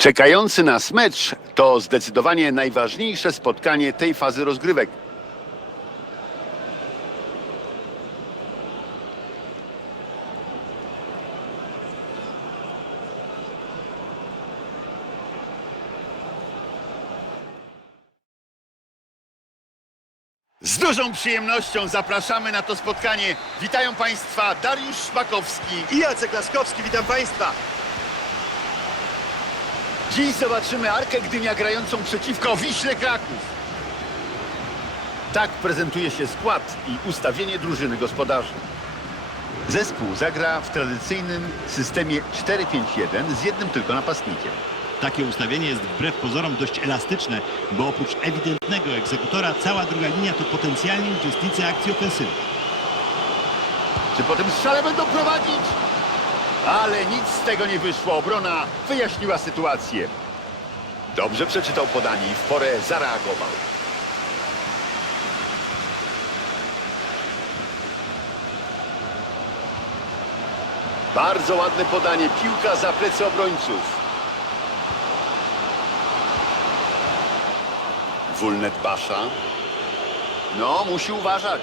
Czekający nas mecz to zdecydowanie najważniejsze spotkanie tej fazy rozgrywek. Z dużą przyjemnością zapraszamy na to spotkanie. Witają Państwa Dariusz Szpakowski. I Jacek Laskowski, witam Państwa. Dziś zobaczymy Arkę Gdynia grającą przeciwko Wiśle Kraków. Tak prezentuje się skład i ustawienie drużyny gospodarzy. Zespół zagra w tradycyjnym systemie 4-5-1 z jednym tylko napastnikiem. Takie ustawienie jest wbrew pozorom dość elastyczne, bo oprócz ewidentnego egzekutora cała druga linia to potencjalni uczestnicy akcji ofensywnej. Czy po tym strzale będą prowadzić? Ale nic z tego nie wyszło. Obrona wyjaśniła sytuację. Dobrze przeczytał podanie i w porę zareagował. Bardzo ładne podanie. Piłka za plecy obrońców. Wulnet Basza. No, musi uważać.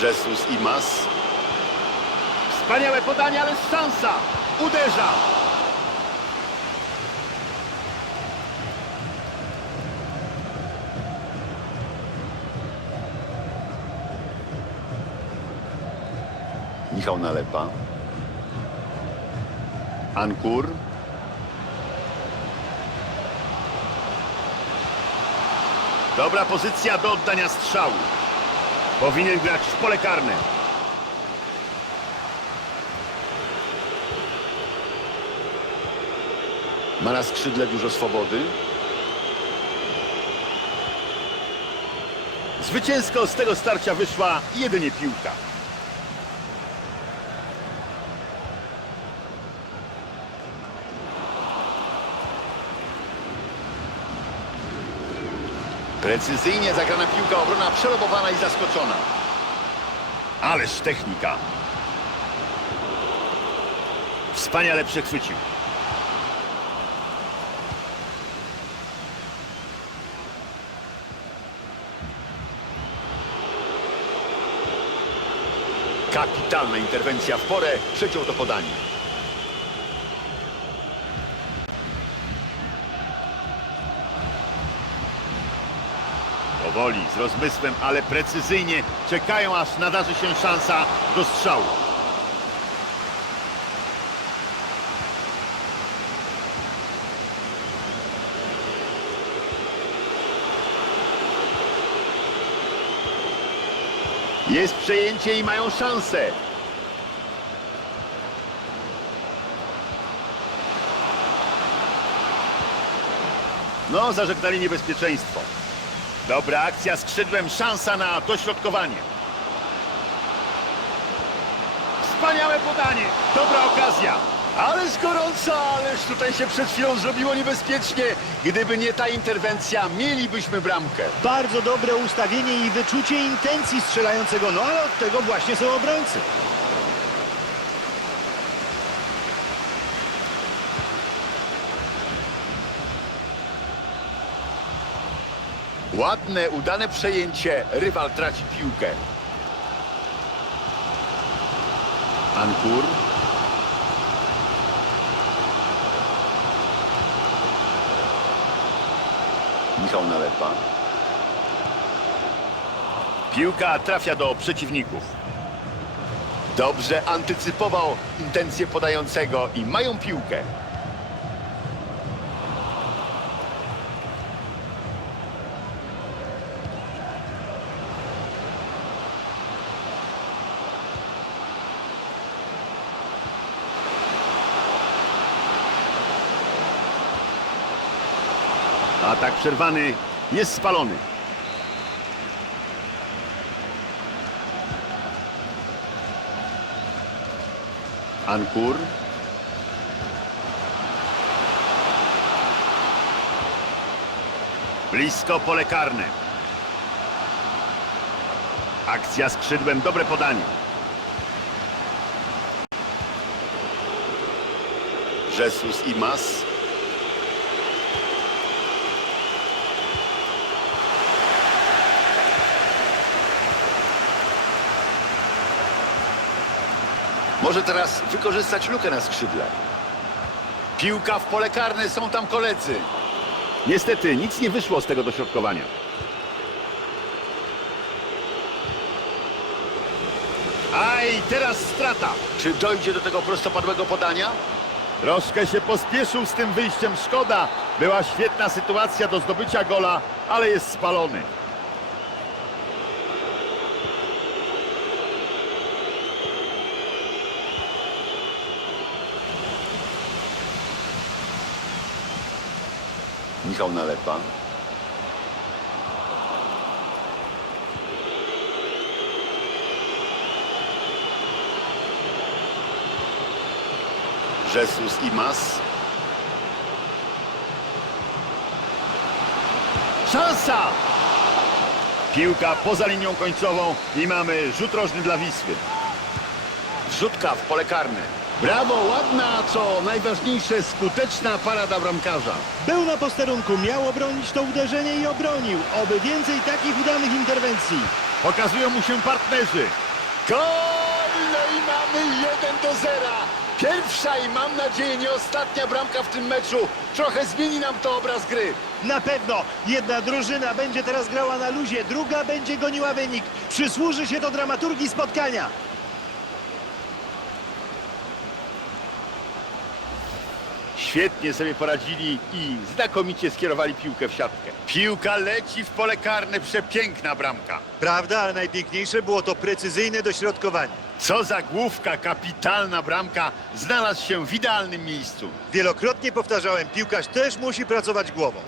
Jesus Imas. Wspaniałe podanie, ale szansa. Uderza. Michał Nalepa. Ankur. Dobra pozycja do oddania strzału. Powinien grać w pole karne. Ma na skrzydle dużo swobody. Zwycięsko z tego starcia wyszła jedynie piłka. Precyzyjnie zagrana piłka, obrona przelobowana i zaskoczona. Ależ technika. Wspaniale przechwycił. Kapitalna interwencja w porę, przeciął to podanie. Powoli, z rozmysłem, ale precyzyjnie czekają, aż nadarzy się szansa do strzału. Jest przejęcie i mają szansę. No, zażegnali niebezpieczeństwo. Dobra akcja skrzydłem, szansa na dośrodkowanie. Wspaniałe podanie, dobra okazja. Ależ gorąco, ależ tutaj się przed chwilą zrobiło niebezpiecznie. Gdyby nie ta interwencja, mielibyśmy bramkę. Bardzo dobre ustawienie i wyczucie intencji strzelającego, no ale od tego właśnie są obrońcy. Ładne, udane przejęcie. Rywal traci piłkę. Ankur. Michał Nalepa. Piłka trafia do przeciwników. Dobrze antycypował intencje podającego i mają piłkę. Atak przerwany. Jest spalony. Ankur. Blisko pole karne. Akcja skrzydłem, dobre podanie. Jesus i Mas. Może teraz wykorzystać lukę na skrzydle. Piłka w pole karne, są tam koledzy. Niestety, nic nie wyszło z tego dośrodkowania. Aj, teraz strata. Czy dojdzie do tego prostopadłego podania? Troszkę się pospieszył z tym wyjściem, szkoda. Była świetna sytuacja do zdobycia gola, ale jest spalony. Michał Nalepa. Jesus i Mas. Szansa! Piłka poza linią końcową i mamy rzut rożny dla Wisły. Wrzutka w pole karne. Brawo, ładna, co najważniejsze, skuteczna parada bramkarza. Był na posterunku, miał obronić to uderzenie i obronił. Oby więcej takich udanych interwencji. Pokazują mu się partnerzy. Gol! No i mamy 1 do 0. Pierwsza i mam nadzieję nie ostatnia bramka w tym meczu. Trochę zmieni nam to obraz gry. Na pewno jedna drużyna będzie teraz grała na luzie, druga będzie goniła wynik. Przysłuży się to dramaturgii spotkania. Świetnie sobie poradzili i znakomicie skierowali piłkę w siatkę. Piłka leci w pole karne, przepiękna bramka. Prawda, ale najpiękniejsze było to precyzyjne dośrodkowanie. Co za główka, kapitalna bramka, znalazł się w idealnym miejscu. Wielokrotnie powtarzałem, piłkarz też musi pracować głową.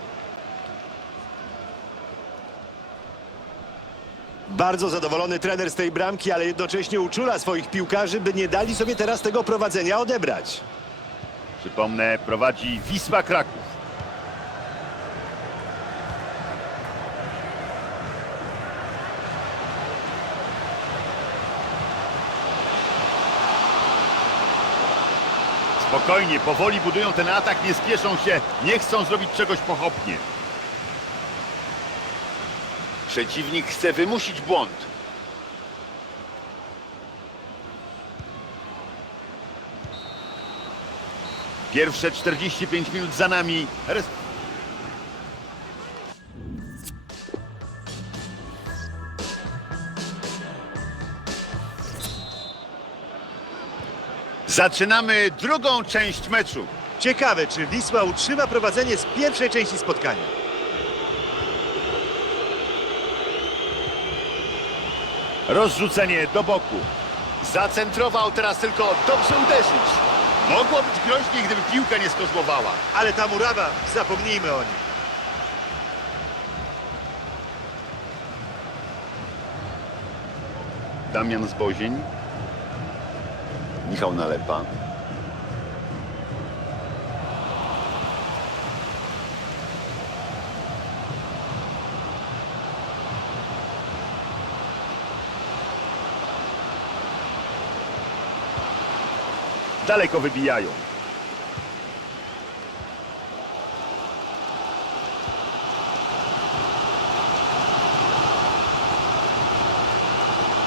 Bardzo zadowolony trener z tej bramki, ale jednocześnie uczula swoich piłkarzy, by nie dali sobie teraz tego prowadzenia odebrać. Przypomnę, prowadzi Wisła Kraków. Spokojnie, powoli budują ten atak, nie spieszą się, nie chcą zrobić czegoś pochopnie. Przeciwnik chce wymusić błąd. Pierwsze 45 minut za nami. Res- Zaczynamy drugą część meczu. Ciekawe, czy Wisła utrzyma prowadzenie z pierwszej części spotkania. Rozrzucenie do boku. Zacentrował teraz tylko dobrze uderzyć. Mogło być groźniej, gdyby piłka nie skozłowała. Ale ta murawa, zapomnijmy o nim. Damian Zbozień. Michał Nalepa. Daleko wybijają.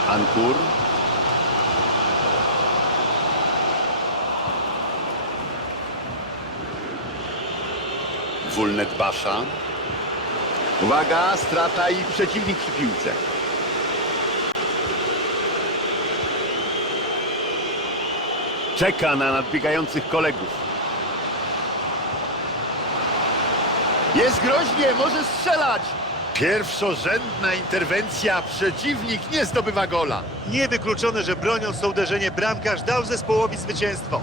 Ankur. Wulnet Basza. Uwaga, strata i przeciwnik przy piłce. Czeka na nadbiegających kolegów. Jest groźnie, może strzelać. Pierwszorzędna interwencja, przeciwnik nie zdobywa gola. Niewykluczone, że broniąc to uderzenie bramkarz dał zespołowi zwycięstwo.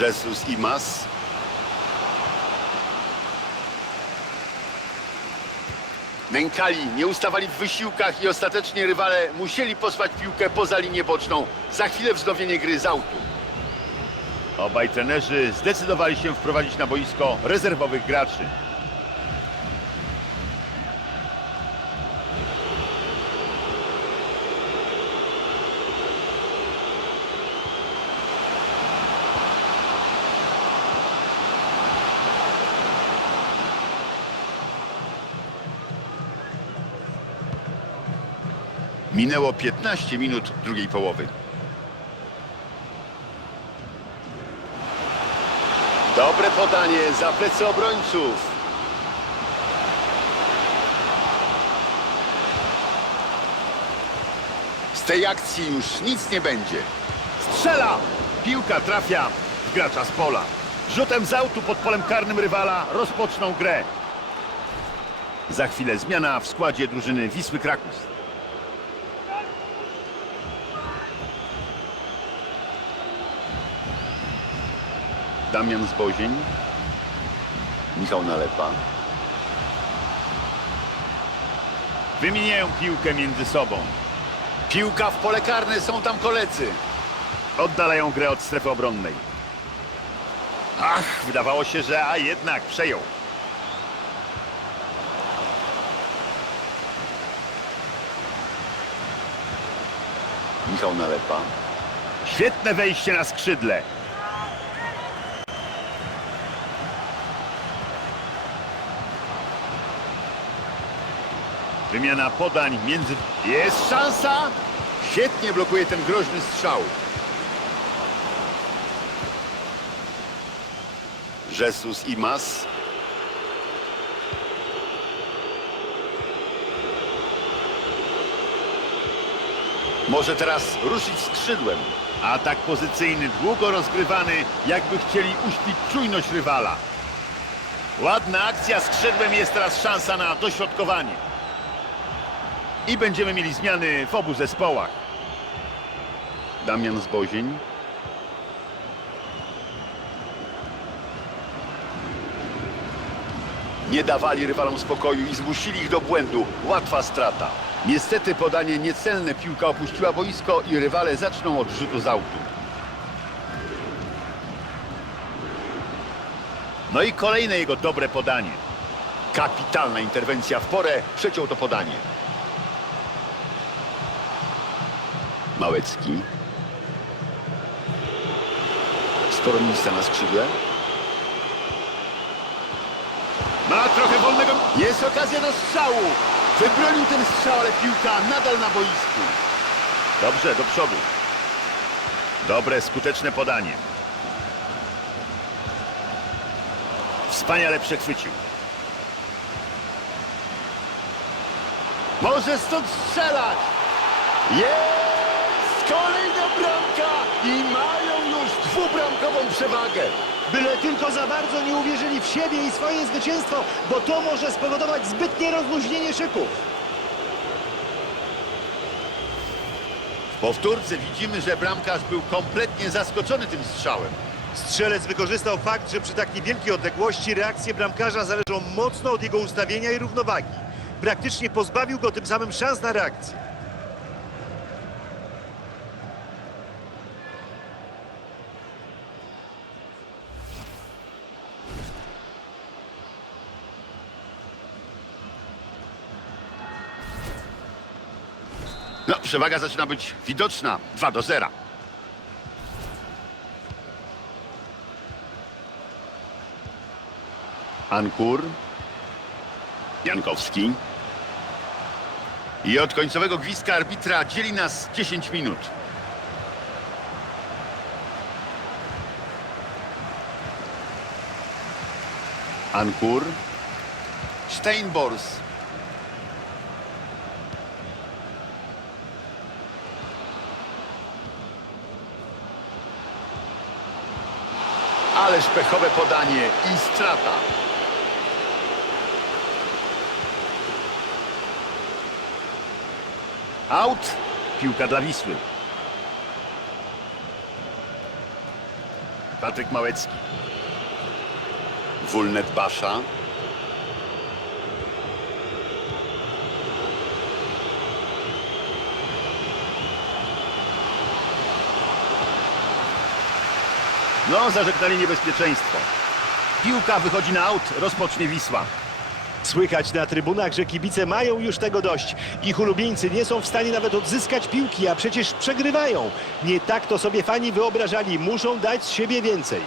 Jesus i Mas. Nękali, nie ustawali w wysiłkach i ostatecznie rywale musieli posłać piłkę poza linię boczną. Za chwilę wznowienie gry z autu. Obaj trenerzy zdecydowali się wprowadzić na boisko rezerwowych graczy. Minęło 15 minut drugiej połowy. Dobre podanie za plecy obrońców. Z tej akcji już nic nie będzie. Strzela! Piłka trafia w gracza z pola. Rzutem z autu pod polem karnym rywala rozpoczną grę. Za chwilę zmiana w składzie drużyny Wisły Kraków. Damian Zbozień. Michał Nalepa. Wymieniają piłkę między sobą. Piłka w pole karne, są tam koledzy. Oddalają grę od strefy obronnej. Ach, wydawało się, że a jednak przejął. Michał Nalepa. Świetne wejście na skrzydle. Wymiana podań między... Jest szansa! Świetnie blokuje ten groźny strzał. Jesus i Mas. Może teraz ruszyć skrzydłem. Atak pozycyjny, długo rozgrywany, jakby chcieli uśpić czujność rywala. Ładna akcja skrzydłem, jest teraz szansa na dośrodkowanie. I będziemy mieli zmiany w obu zespołach. Damian Zbozień. Nie dawali rywalom spokoju i zmusili ich do błędu. Łatwa strata. Niestety podanie niecelne, piłka opuściła boisko i rywale zaczną od rzutu z autu. No i kolejne jego dobre podanie. Kapitalna interwencja w porę, przeciął to podanie. Małecki. Sporo miejsca na skrzydle. Ma trochę wolnego... Jest okazja do strzału. Wybronił ten strzał, ale piłka nadal na boisku. Dobrze, do przodu. Dobre, skuteczne podanie. Wspaniale przechwycił. Może stąd strzelać. Jest! Kolejna bramka i mają już dwubramkową przewagę. Byle tylko za bardzo nie uwierzyli w siebie i swoje zwycięstwo, bo to może spowodować zbytnie rozluźnienie szyków. W powtórce widzimy, że bramkarz był kompletnie zaskoczony tym strzałem. Strzelec wykorzystał fakt, że przy tak niewielkiej odległości reakcje bramkarza zależą mocno od jego ustawienia i równowagi. Praktycznie pozbawił go tym samym szans na reakcję. No, przewaga zaczyna być widoczna. 2 do 0. Ankur. Jankowski. I od końcowego gwizdka arbitra dzieli nas 10 minut. Ankur. Steinbors. Ależ pechowe podanie i strata. Out. Piłka dla Wisły. Patryk Małecki. Wulnet Basza. No, zażegnali niebezpieczeństwo. Piłka wychodzi na aut, rozpocznie Wisła. Słychać na trybunach, że kibice mają już tego dość. Ich ulubieńcy nie są w stanie nawet odzyskać piłki, a przecież przegrywają. Nie tak to sobie fani wyobrażali. Muszą dać z siebie więcej.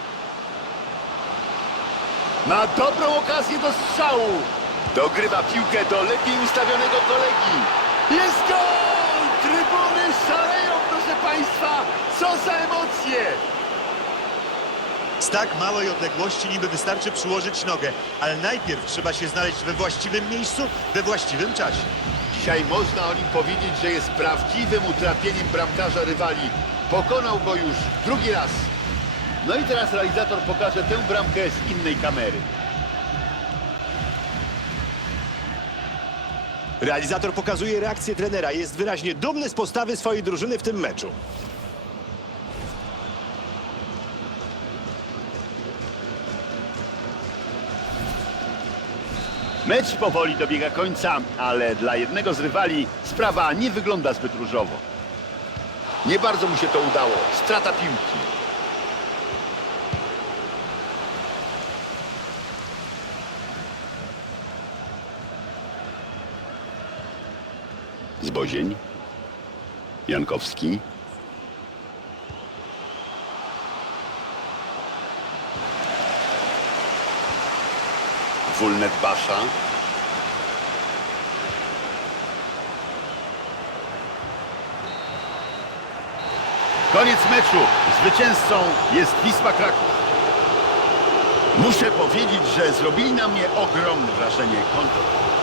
Ma dobrą okazję do strzału. Dogrywa piłkę do lepiej ustawionego kolegi. Jest gol! Trybuny szaleją, proszę państwa! Co za emocje! Z tak małej odległości niby wystarczy przyłożyć nogę, ale najpierw trzeba się znaleźć we właściwym miejscu, we właściwym czasie. Dzisiaj można o nim powiedzieć, że jest prawdziwym utrapieniem bramkarza rywali. Pokonał go już drugi raz. No i teraz realizator pokaże tę bramkę z innej kamery. Realizator pokazuje reakcję trenera. Jest wyraźnie dumny z postawy swojej drużyny w tym meczu. Mecz powoli dobiega końca, ale dla jednego z rywali sprawa nie wygląda zbyt różowo. Nie bardzo mu się to udało. Strata piłki. Zbozień. Jankowski. Wulnet Basza. Koniec meczu. Zwycięzcą jest Wisła Kraków. Muszę powiedzieć, że zrobili na mnie ogromne wrażenie. Kontrol.